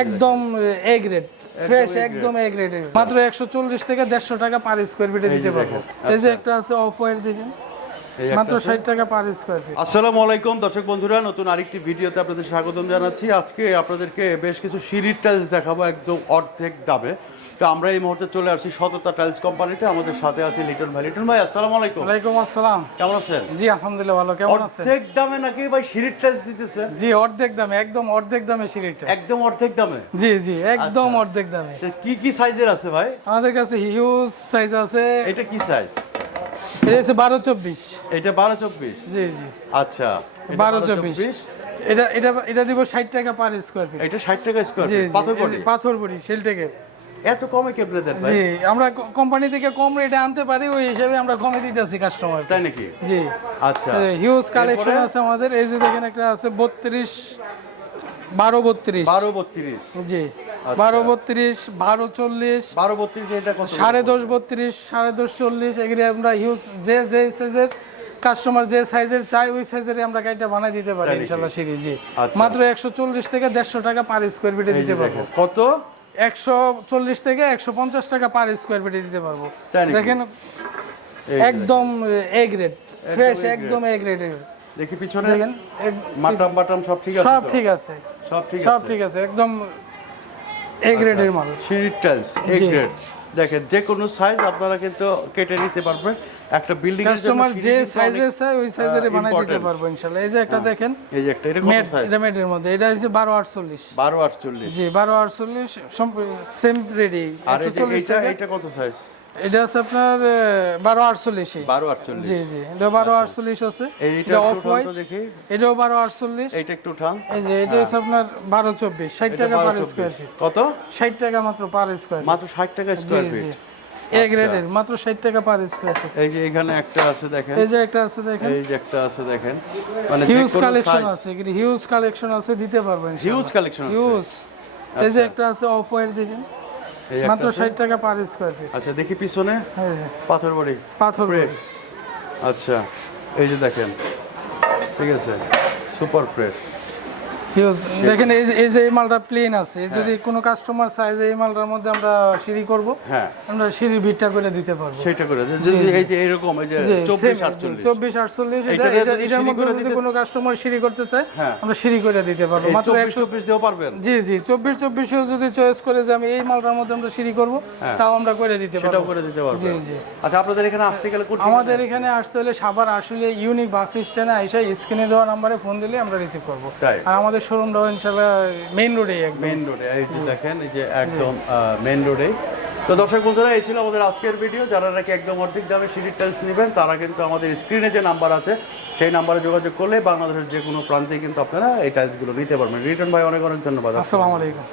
একদম A grade fresh, একদম A grade. মাত্র 140 থেকে 150 টাকা পার স্কয়ার ফিটে দিতে পারবো। এই যে একটা আছে অফ হোয়াইট দেখেন, মাত্র 60 টাকা পার স্কয়ার ফিট। আসসালামু আলাইকুম দর্শক বন্ধুরা, নতুন আরেকটি ভিডিওতে আপনাদের স্বাগতম জানাচ্ছি। আজকে আপনাদেরকে বেশ কিছু সিঁড়ির টাইলস দেখাবো একদম অর্ধেক দামে। তো আমরা এই মুহূর্তে চলে আসছি সততা টাইলস কোম্পানিতে। আমাদের সাথে আছে লিটন ভাই। লিটন ভাই আসসালামু আলাইকুম। ওয়ালাইকুম আসসালাম, কেমন আছেন? জি আলহামদুলিল্লাহ ভালো। কেমন আছেন? অর্ধেক দামে নাকি ভাই সিঁড়ির টাইলস দিতেছেন? জি অর্ধেক দামে, একদম অর্ধেক দামে সিঁড়িটা। একদম অর্ধেক দামে? জি জি একদম অর্ধেক দামে। কি কি সাইজের আছে ভাই? আমাদের কাছে হিউজ সাইজ আছে। এটা কি সাইজ? এটা হচ্ছে 12-24। এটা 12-24? জি জি আচ্ছা, 12-24। এটা এটা এটা দিব 60 টাকা পার স্কয়ার ফিট। এটা 60 টাকা স্কয়ার জি ফিট পাথর বডি? পাথর বডি সেলটেকের। এত কমে কেমনে দেন ভাই? জি আমরা কোম্পানি থেকে কম রেটে আনতে পারি, ওই হিসাবে আমরা কমে দিতেছি কাস্টমার। তাই নাকি? জি আচ্ছা, হিউজ কালেকশন আছে আমাদের। এই যে দেখেন একটা আছে 12-32। 12-32? জি 12-32, 12-40, 12-32 এটা কত? 10.5-32, 10.5-40 এগুলি আমরা হিউজ যে সাইজের কাস্টমার যে সাইজের চাই ওই সাইজের আমরা গাড়িটা বানাই দিতে পারি ইনশাআল্লাহ সিঁড়ি। জি মাত্র 140 থেকে 150 টাকা পার স্কয়ার ফিটে দিতে পারবো। কত? 140 থেকে 150 টাকা পার স্কয়ার ফিটে দিতে পারবো। দেখেন একদম এ গ্রেড ফ্রেশ, একদম এ গ্রেড। দেখি পিছনে দেখেন বাটাম সব ঠিক আছে? সব ঠিক আছে, সব ঠিক আছে, একদম এ গ্রেডের মাল। সিঁড়ির টাইলস এ গ্রেড। দেখেন যে কোনো সাইজ আপনারা কিন্তু কেটে নিতে পারবেন। একটা বিল্ডিং এর জন্য কাস্টমার যে সাইজের চাই ওই সাইজের বানাই দিতে পারবো ইনশাআল্লাহ। এই যে একটা দেখেন, এই যে একটা, এটা কত সাইজ? এটা মেটের মধ্যে, এটা হচ্ছে 12-48। 12-48? জি 12-48 সেম রেডি। আর এটা কত সাইজ? এটা আছে আপনার 12-48। 12-48? জি জি এটা 12-48 আছে। এইটা অফ হোয়াইট দেখি, এটাও 12-48। এইটা একটু উঠান। এই যে এটা হচ্ছে আপনার 12-24, 60 টাকা পার স্কয়ার ফিট। কত? 60 টাকা মাত্র পার স্কয়ার ফিট। মাত্র 60 টাকা স্কয়ার ফিট? এ গ্রেডের মাত্র 60 টাকা পার স্কয়ার ফিট। এই যে এখানে একটা আছে দেখেন, এই যে একটা আছে দেখেন, এই যে একটা আছে দেখেন, মানে হিউজ কালেকশন আছে, হিউজ কালেকশন আছে, দিতে পারবো ইনশাআল্লাহ। হিউজ কালেকশন আছে, হিউজ। এই যে একটা আছে অফ হোয়াইট দেখেন, মাত্র 60 টাকা পার স্কয়ার ফিট। আচ্ছা দেখি পিছনে হ্যাঁ পাথর বডি, পাথর বডি। আচ্ছা এই যে দেখেন, ঠিক আছে, সুপার ফ্রেশ হিউজ। দেখেন এই যে এই মালটা প্লেন আছে, যদি কোনো কাস্টমার চায় যে এই মালটার মধ্যে আমরা সিঁড়ি করব, হ্যাঁ আমরা সিঁড়ির বিটটা করে দিতে পারবো। সেটা করে যদি এই যে এরকম এই যে 24-48 এটার মধ্যে যদি কোনো কাস্টমার সিঁড়ি করতে চায় আমরা সিঁড়ি করে দিতে পারবো। মাত্র 124 দিও পারবেন? জি জি 24-24 যদি চয়েস করে যে আমি এই মালটার মধ্যে আমরা সিঁড়ি করব, তাও আমরা করে দিতে পারবো। সেটাও করে দিতে পারবো? জি জি। আচ্ছা আপনাদের এখানে আসতে গেলে কোন? আমাদের এখানে আসতে হলে সাভার আসলে ইউনিক বাস স্ট্যান্ডে এসে স্ক্রিনে দেওয়া নম্বরে ফোন দিলে আমরা রিসিভ করব। আর আমাদের শোরুমটাও ইনশাআল্লাহ মেইন রোডে, একদম মেইন রোডে। এই যে দেখেন, এই যে একদম মেইন রোডে। তো দর্শক বন্ধুরা, এই ছিল আমাদের আজকের ভিডিও। যারা নাকি একদম অর্ধেক দামে সিঁড়ির টাইলস নেবেন তারা কিন্তু আমাদের স্ক্রিনে যে নাম্বার আছে সেই নাম্বারে যোগাযোগ করলে বাংলাদেশের যে কোনো প্রান্তে কিন্তু আপনারা এই টাইলসগুলো নিতে পারবেন। রিটার্ন ভাই অনেক অনেক ধন্যবাদ। আসসালামু আলাইকুম।